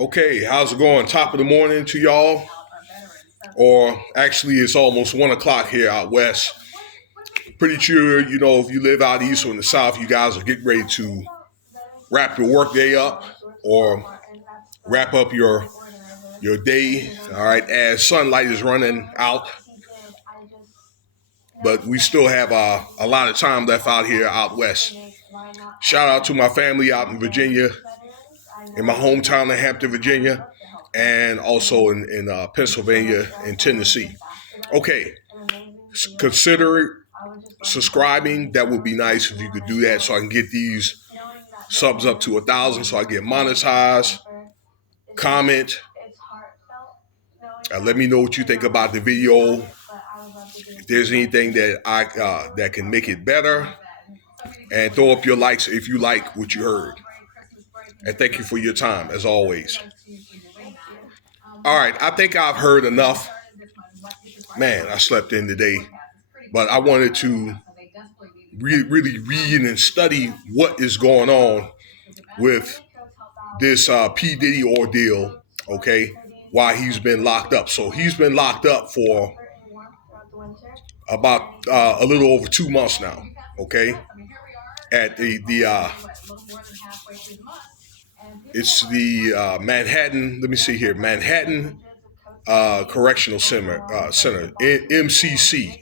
Okay, how's it going? Top of the morning to y'all. Or actually, it's almost 1 o'clock here out west. Pretty sure, if you live out east or in the south, you guys are getting ready to wrap your work day up or wrap up your day. All right, as sunlight is running out, but we still have a lot of time left out here out west. Shout out to my family out in Virginia, in my hometown of Hampton, Virginia, and also in Pennsylvania and Tennessee. Okay, consider subscribing. That would be nice if you could do that so I can get these subs up to 1,000 so I get monetized. Comment. Let me know what you think about the video. If there's anything that that can make it better, and throw up your likes if you like what you heard. And thank you for your time, as always. All right, I think I've heard enough. Man, I slept in today, but I wanted to really read and study what is going on with this P Diddy ordeal, okay, why he's been locked up. So he's been locked up for about a little over 2 months now, okay, at it's the Manhattan, let me see here, Manhattan Correctional Center, MCC,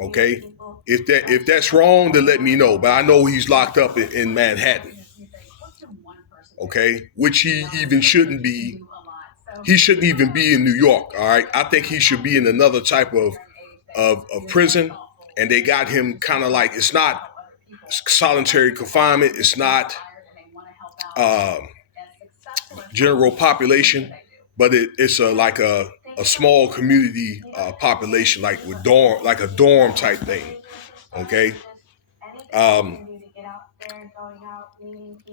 okay. If that's wrong, then let me know. But I know he's locked up in Manhattan, okay, which he even shouldn't be. He shouldn't even be in New York. All right, I think he should be in another type of prison, and they got him kind of like, it's not solitary confinement. It's not general population, but it's like a small community population, like with dorm, like a dorm type thing. Okay.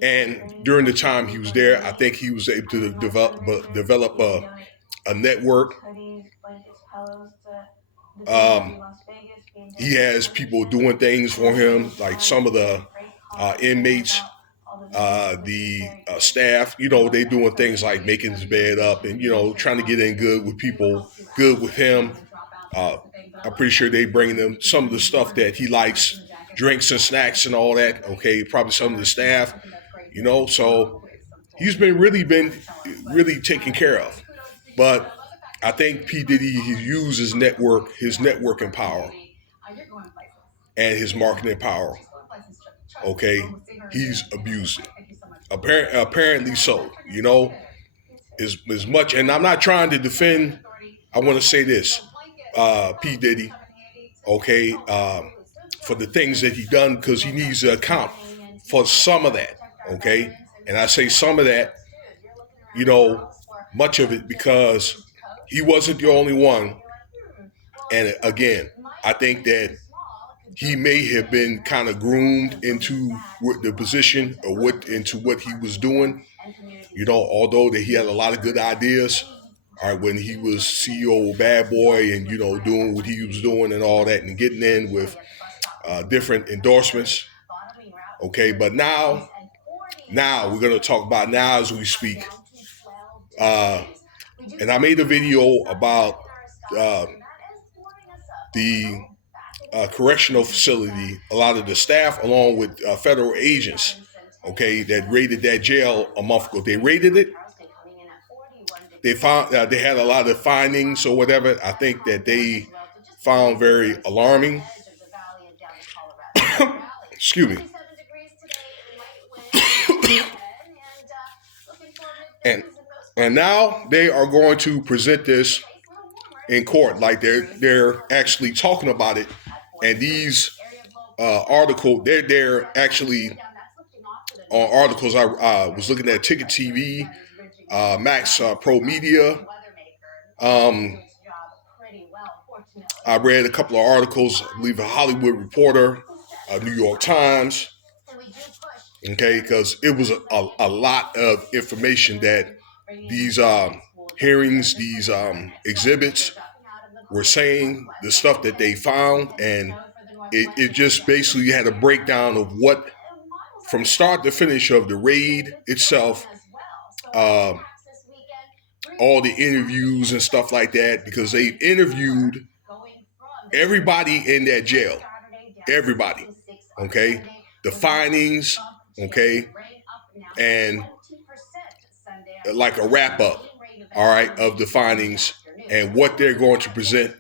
And during the time he was there, I think he was able to develop a network. He has people doing things for him, like some of the inmates, the staff, they doing things like making his bed up and, trying to get in good with people, good with him. I'm pretty sure they bring them some of the stuff that he likes, drinks and snacks and all that. Okay, probably some of the staff, so he's been really taken care of. But I think P Diddy, he used his networking power and his marketing power. Okay, he's abused it. Apparently so, as much. And I'm not trying to defend. I want to say this, P Diddy, okay, for the things that he done, because he needs to account for some of that, okay. And I say some of that, much of it, because he wasn't the only one. And again, I think that he may have been kind of groomed into the position or into what he was doing. Although that he had a lot of good ideas, all right, when he was CEO of Bad Boy and, doing what he was doing and all that and getting in with different endorsements. Okay, but now we're going to talk about now as we speak. And I made a video about the correctional facility, a lot of the staff, along with federal agents, okay, that raided that jail a month ago. They raided it. They found they had a lot of findings or whatever. I think that they found very alarming. Excuse me. And now they are going to present this in court, like they're actually talking about it. And these articles, they're actually on articles. I was looking at Ticket TV, Max Pro Media. I read a couple of articles, I believe a Hollywood Reporter, New York Times. Okay, because it was a lot of information that these hearings, these exhibits were saying, the stuff that they found, and it just basically had a breakdown of what, from start to finish of the raid itself, all the interviews and stuff like that, because they interviewed everybody in that jail. Everybody. Okay? The findings, okay? And like a wrap up, all right, of the findings and what they're going to present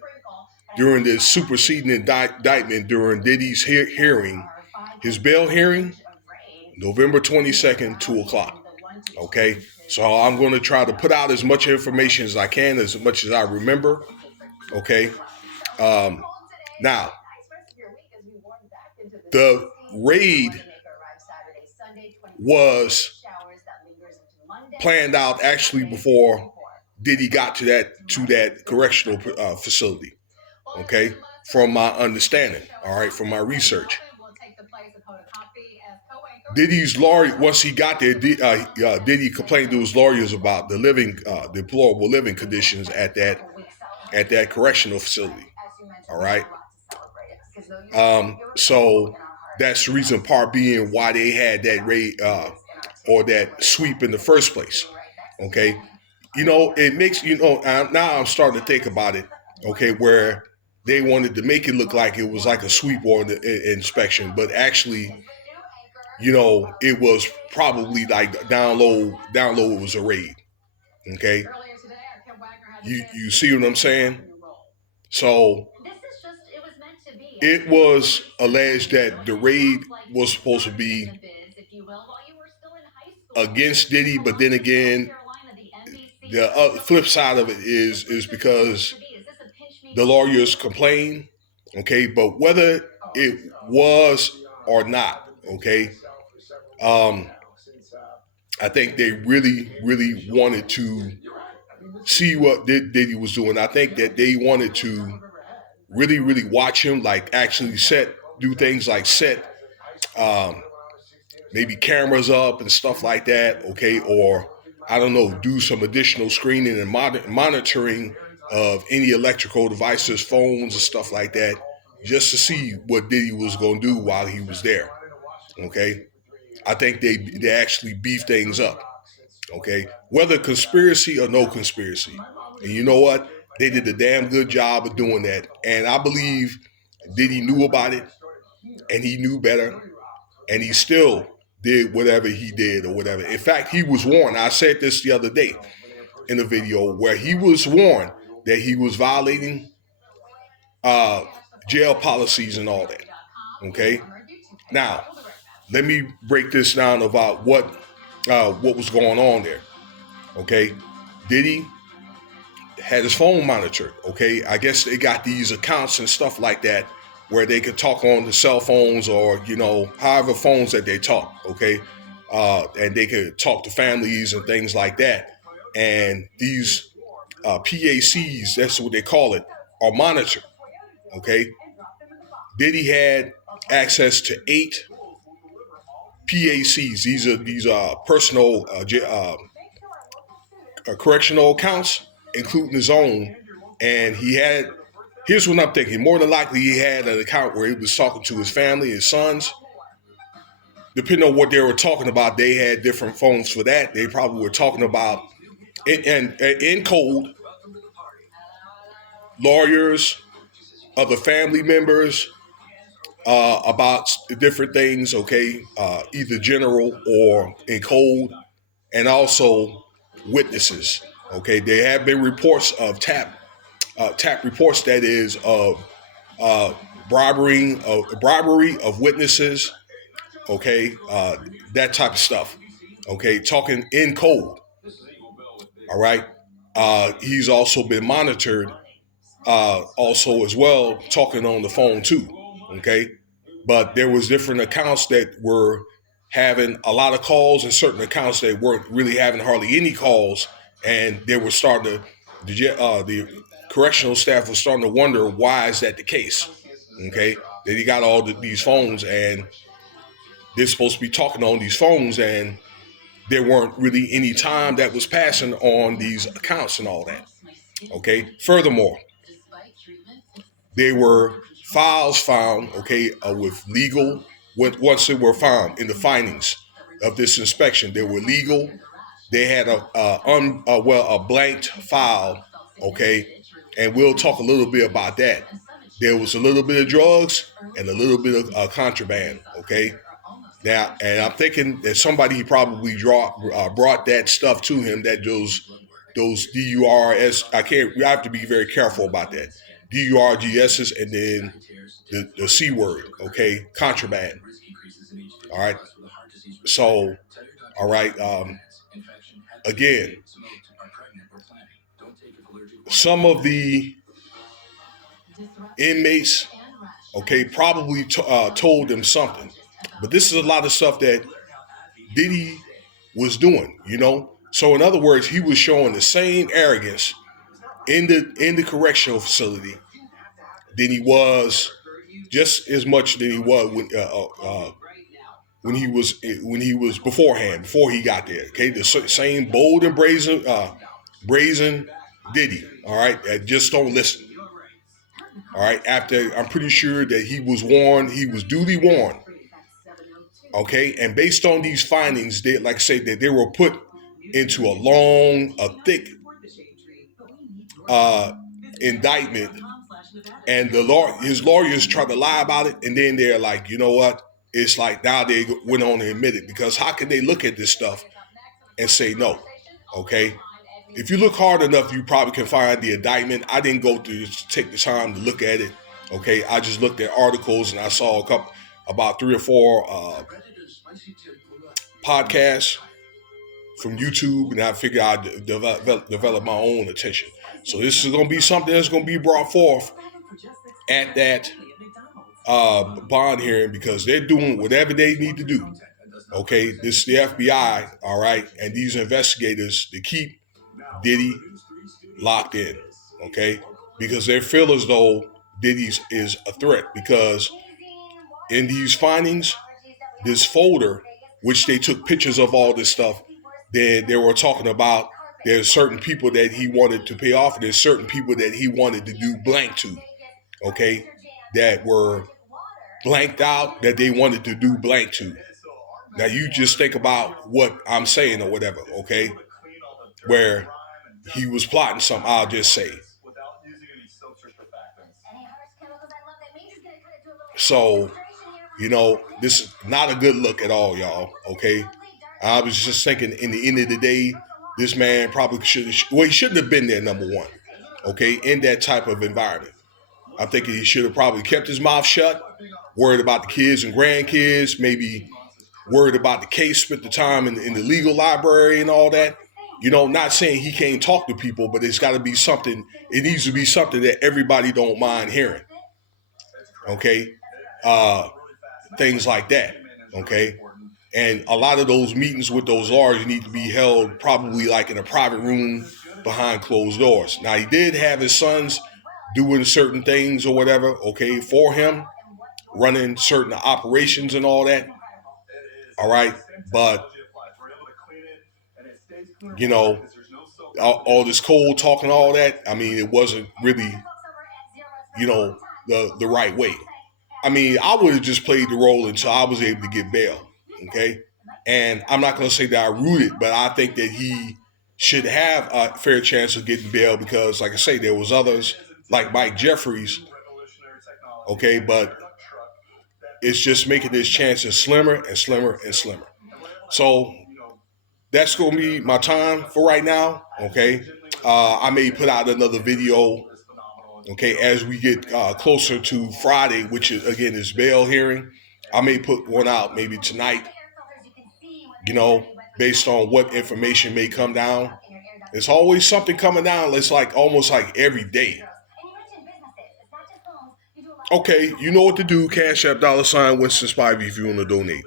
during this superseding indictment during Diddy's hearing, his bail hearing, November 22nd, 2 o'clock. Okay, so I'm going to try to put out as much information as I can, as much as I remember. Okay, now the raid was planned out actually before Diddy got to that correctional facility. Okay, from my understanding, all right, from my research. Diddy's lawyer, once he got there, Diddy complained to his lawyers about the deplorable living conditions at that correctional facility. All right. So that's the reason, part being, why they had that raid or that sweep in the first place. Okay. It makes, now I'm starting to think about it. Okay. Where they wanted to make it look like it was like a sweep or an inspection, but actually, it was probably like down low it was a raid. Okay. You see what I'm saying? So it was alleged that the raid was supposed to be against Diddy, but then again, the flip side of it is because the lawyers complained. Okay, but whether it was or not, okay, I think they really, really wanted to see what Diddy was doing. I think that they wanted to really, really watch him, like actually do things like set maybe cameras up and stuff like that, okay, or I don't know, do some additional screening and monitoring of any electrical devices, phones and stuff like that, just to see what Diddy was going to do while he was there, okay? I think they actually beefed things up, okay? Whether conspiracy or no conspiracy. And you know what? They did a damn good job of doing that. And I believe Diddy knew about it, and he knew better, and he still did whatever he did or whatever. In fact, he was warned. I said this the other day in a video where he was warned that he was violating jail policies and all that. Okay? Now, let me break this down about what was going on there. Okay? Diddy had his phone monitored. Okay? I guess they got these accounts and stuff like that where they could talk on the cell phones or, however phones that they talk, okay? And they could talk to families and things like that. And these PACs, that's what they call it, are monitored, okay? Diddy had access to 8 PACs. These are personal correctional accounts, including his own. And here's what I'm thinking. More than likely, he had an account where he was talking to his family, his sons. Depending on what they were talking about, they had different phones for that. They probably were talking about, in code, lawyers, other family members, about different things, okay, either general or in code, and also witnesses, okay. There have been reports of tap reports, that is, of bribery of witnesses, okay, that type of stuff, okay, talking in code, all right. He's also been monitored, also as well, talking on the phone too, okay. But there was different accounts that were having a lot of calls and certain accounts that weren't really having hardly any calls, and they were starting to, the correctional staff was starting to wonder, why is that the case, okay? That he got all these phones, and they're supposed to be talking on these phones, and there weren't really any time that was passing on these accounts and all that, okay? Furthermore, there were files found, okay, with legal, once they were found in the findings of this inspection, they were legal they had a blanked file, okay, and we'll talk a little bit about that. There was a little bit of drugs and a little bit of contraband, okay. Now, and I'm thinking that somebody probably brought that stuff to him. That those DURS. I have to be very careful about that. DURGSs and then the C word, okay, contraband. All right. So, all right. Again, some of the inmates, okay, probably told them something, but this is a lot of stuff that Diddy was doing, you know. So in other words, he was showing the same arrogance in the correctional facility than he was, just as much than he was when he was beforehand, before he got there. Okay, the same bold and brazen Diddy. All right, that just don't listen. All right, after I'm pretty sure that he was warned, he was duly warned. Okay, and based on these findings, they, like I say, that they were put into a thick indictment, and his lawyers tried to lie about it, and then they're like, you know what? It's like now they went on and admit it, because how can they look at this stuff and say no? Okay, if you look hard enough, you probably can find the indictment. I didn't go to take the time to look at it. Okay, I just looked at articles and I saw about 3 or 4 podcasts from YouTube, and I figured I'd develop my own attention. So this is going to be something that's going to be brought forth at that bond hearing, because they're doing whatever they need to do. Okay, this is the FBI, all right, and these investigators to keep Diddy locked in, okay, because they feel as though Diddy is a threat, because in these findings, this folder, which they took pictures of all this stuff, they were talking about there's certain people that he wanted to pay off, and there's certain people that he wanted to do blank to, okay, that were blanked out, that they wanted to do blank to. Now you just think about what I'm saying or whatever, okay, where he was plotting something, I'll just say. So, you know, this is not a good look at all, y'all, okay? I was just thinking, in the end of the day, this man probably he shouldn't have been there, number one, okay, in that type of environment. I'm thinking he should have probably kept his mouth shut, worried about the kids and grandkids, maybe worried about the case, spent the time in the legal library and all that. You know, not saying he can't talk to people, but it's got to be something, it needs to be something that everybody don't mind hearing, okay? Things like that, okay? And a lot of those meetings with those lawyers need to be held probably like in a private room behind closed doors. Now, he did have his sons doing certain things or whatever, okay, for him, running certain operations and all that, all right? But, you know, all this cold talking, all that, I mean, it wasn't really, you know, the right way. I mean, I would have just played the role until I was able to get bail, okay? And I'm not going to say that I rooted, but I think that he should have a fair chance of getting bail, because, like I say, there was others like Mike Jeffries, okay? But it's just making his chances slimmer and slimmer and slimmer. So that's going to be my time for right now, okay? I may put out another video, okay, as we get closer to Friday, which is, again, is bail hearing. I may put one out maybe tonight, you know, based on what information may come down. There's always something coming down. It's like almost like every day. Okay, you know what to do. Cash App $Winston Spivey if you want to donate.